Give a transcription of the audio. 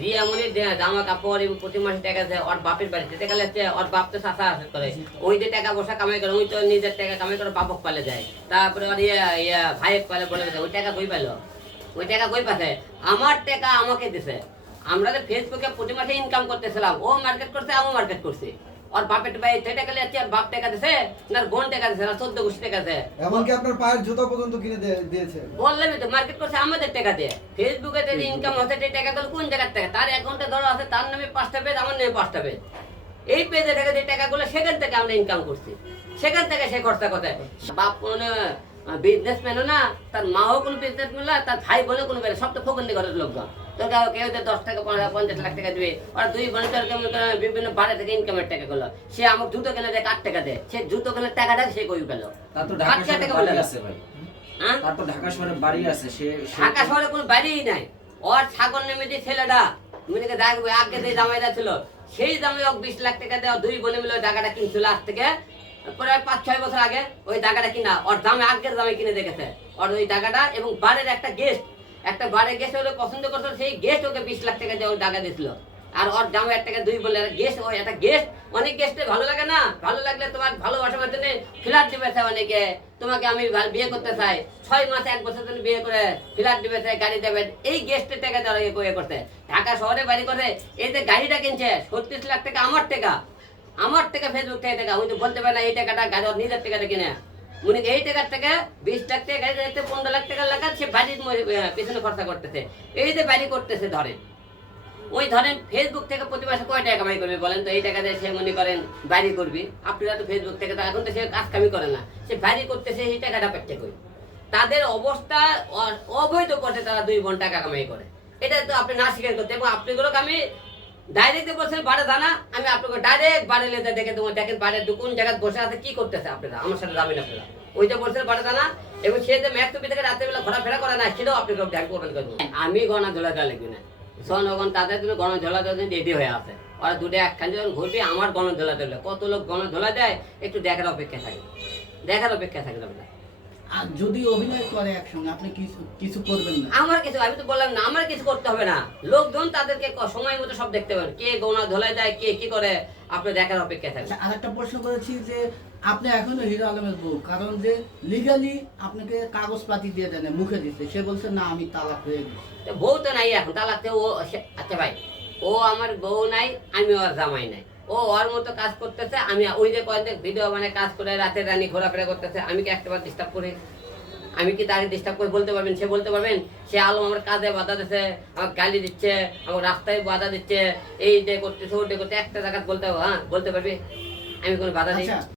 রিয়ামণি মনে জামা কাপড় প্রতি মাসে টাকা দেয়, ওর বাপের বাড়িতে ওর বাপ তো করে। ওই যে টাকা পয়সা কামাই করে, ওই তো নিজের টাকা কামাই করে বাপক পালে যায়। তারপরে ওর ইয়ে পালে বলে ওই টাকা কই পেল ওই টাকা কই পাচ্ছে আমার টাকা আমাকে দিছে। আমরা যে ফেসবুকে প্রতি মাসে ইনকাম করতেছিলাম, ও মার্কেট করছে আমি মার্কেট করছি। ওর বাপের ভাই তেটা গেলে আর বাপ টাকা দিছে না বোন টাকা দিছে না চোদ্দ গোষ্ঠী টাকা দিছে। এমনকি আপনার পায়ের জুতা পর্যন্ত কিনে দিয়েছে। বললাম তো মার্কেট করছে আমাদের টাকা দিয়ে। ফেসবুকে যে ইনকাম হচ্ছে সেই টাকাগুলো কোন জায়গার থেকে তার অ্যাকাউন্টে ধরো আছে তার নামে পাঁচটা পেজ আমার নামে পাঁচটা পেজ এই পেজে থেকে যে টাকাগুলো সেখান থেকে আমরা ইনকাম করছি। সেখান থেকে সে খরচা কোথায়? বাপ কোনো বিজনেসম্যানও না তার মাও কোনো বিজনেসম্যান না তার ভাই বোনও কোনো সব তো ফোকন্দি ঘরের লোকজন কেউ দশ টাকা পঞ্চাশ লাখ টাকা দিবে ওরা দুই কেমন বিভিন্ন থেকে ইনকামের টাকাগুলো সে আমাকে জুতো আট টাকা দেয়? সে জুতো কেনার টাকাটা সে কই পেল তার তো ঢাকা শহরে টাকা বাড়ি বলে আছে ভাই। হ্যাঁ? তার তো ঢাকা শহরে বাড়ি আছে সে ঢাকা শহরে কোনো বাড়িই নাই। ওর ছাগল নেমে যে ছেলেটা মিনিকে দেখবে আগে যে জামাইটা ছিল সেই দামে বিশ লাখ টাকা দেওয়া দুই বোনে মিলে ওই জায়গাটা কিনছিল আজ থেকে। প্রায় পাঁচ, ছয় বছর আগে ওই জায়গাটা কিনা, ওর আগের দামে কিনে দেখেছে। ওর ওই জায়গাটা এবং একটা গেস্ট একটা গেস্ট পছন্দ সেই গেস্ট ওকে বিশ লাখ টাকা দিয়ে জায়গা দিয়েছিল। আর ওর দামে এক টাকা দুই বলে গেস্ট ওই একটা গেস্ট অনেক গেস্টে ভালো লাগে না? ভালো লাগলে তোমার ভালোবাসার মাধ্যমে ফ্ল্যাট দিবে চায় অনেকে। তোমাকে আমি বিয়ে করতে চাই। ছয় মাস, এক বছর জন্য বিয়ে করে ফ্ল্যাট দিবে চাই গাড়ি দেবে। এই গেস্টের টাকা দেওয়া ইয়ে করে করতে ঢাকা শহরে বাড়ি করে, এই যে গাড়িটা কিনছে, ছত্রিশ লাখ টাকা, আমার টাকা। আমার থেকে ফেসবুক থেকে টাকা উনি তো বলতে পারে না, এই টাকাটা গাজর নিজের টাকাটা কিনে উনি এই টাকার থেকে বিশ টাকা গাড়ি দিতে পনেরো লাখ টাকা লাগা সে বাড়ির পেছনে খরচা করতেছে। এই যে বাড়ি করতেছে, ধরেন। ওই ধরেন ফেসবুক থেকে প্রতি মাসে কয় টাকা কামাই করবে বলেন তো? এই টাকা দিয়ে সে মনে করেন বাড়ি করবি। আপনারা তো ফেসবুক থেকে এখন তো সে কাজ কামি করে না। সে বাড়ি করতেছে, এই টাকাটা পেটে করি তাদের অবস্থা অবৈধ পথে তারা দুই বোন টাকা কামাই করে। এটা তো আপনি না স্বীকার করতে, এবং আপনাগুলোকে আমি ডাইরেক্ট বলছেন বাড়ে দানা ডাইরেক্ট বাড়ি লেতে দেখে দেখেন বাড়ির কোন জায়গায় বসে আছে, কি করতেছে আপনারা? আমার সাথে যাবেন আপনারা। দানা এবং সে যে থেকে রাত্রেবেলা ঘোরাফেরা করে না সেটাও আপনি ধ্যান করবেন করব আমি গণা ধোলা দেওয়া লাগবে না। জনগণ তাদের জন্য গণধোলা দেওয়ার জন্য রেডি হয়ে আছে। ওরা দুটো একখান যখন ঘুরবে, আমার গণধোলা দিলে কত লোক গণধোলা দেয়, একটু দেখার অপেক্ষা থাকে। দেখার অপেক্ষা থাকে আপনার আর যদি অভিনয় করে একসঙ্গে আপনি কিছু কিছু করবেন না? আমার কিছু আমি তো বললাম না আমার কিছু করতে হবে না। লোকজন তাদেরকে সময় মতো সব দেখতে পারেন কে গৌনা ধোলাই দেয় কে কি করে আপনি দেখার অপেক্ষা থাকে আচ্ছা আরেকটা প্রশ্ন করেছি যে আপনি এখনও হিরো আলমের বউ কারণ যে লিগালি আপনাকে কাগজপাতি দিয়ে দেন মুখে দিচ্ছে সে বলছে না আমি তালাক হয়ে গেছি। বউ তো নাই এখন তালাতে ও আচ্ছা ভাই ও আমার বউ নাই আমি ওর জামাই নাই। ও ওর মতো কাজ করতেছে, আমি ওই যে কয়েকদিন ভিডিও মানে কাজ করে রাতে রানি ঘোরাফেরা করতেছে, আমি কি একটাবার ডিস্টার্ব করি? আমি কি তাকে ডিস্টার্ব করে বলতে পারবেন? সে বলতে পারবেন, সে আলো আমার কাজে বাধা দিচ্ছে আমার গালি দিচ্ছে, আমার রাস্তায় বাধা দিচ্ছে, এই যে করতেছে, ওই করতে একটা জায়গা বলতে হ্যাঁ বলতে পারবি? আমি কোনো বাধা দিই